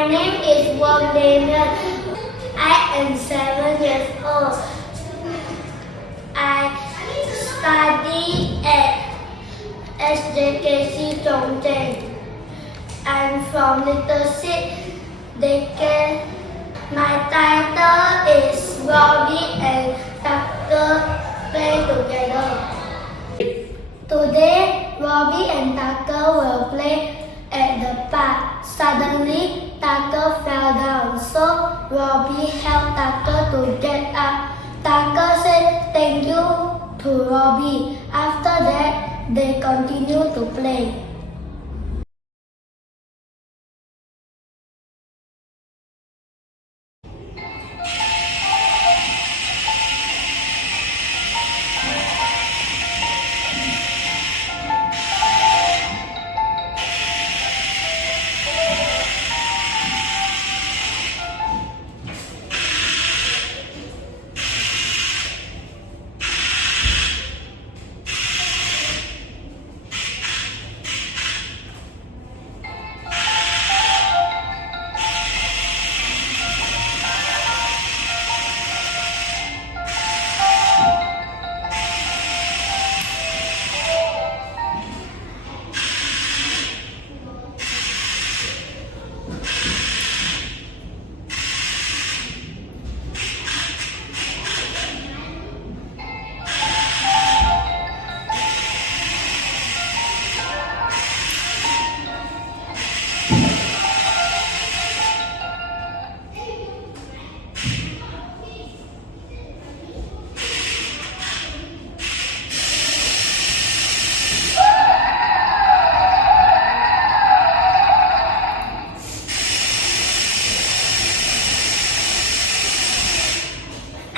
My name is Wong Damien. I am 7 years old. I study at SJKC Chongqing. I'm from Little Seed. My title is Robbie and Tucker play together. Today, Robbie and Tucker will play at the park. Suddenly, Tucker fell down, so Robbie helped Tucker to get up. Tucker said thank you to Robbie. After that, they continued to play.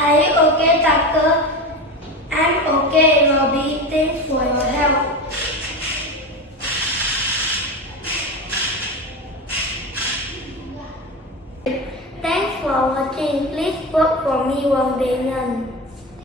Are you okay, Tucker? I'm okay, Robbie. Thanks for your help. Thanks for watching. Please vote for me, Wong Damien.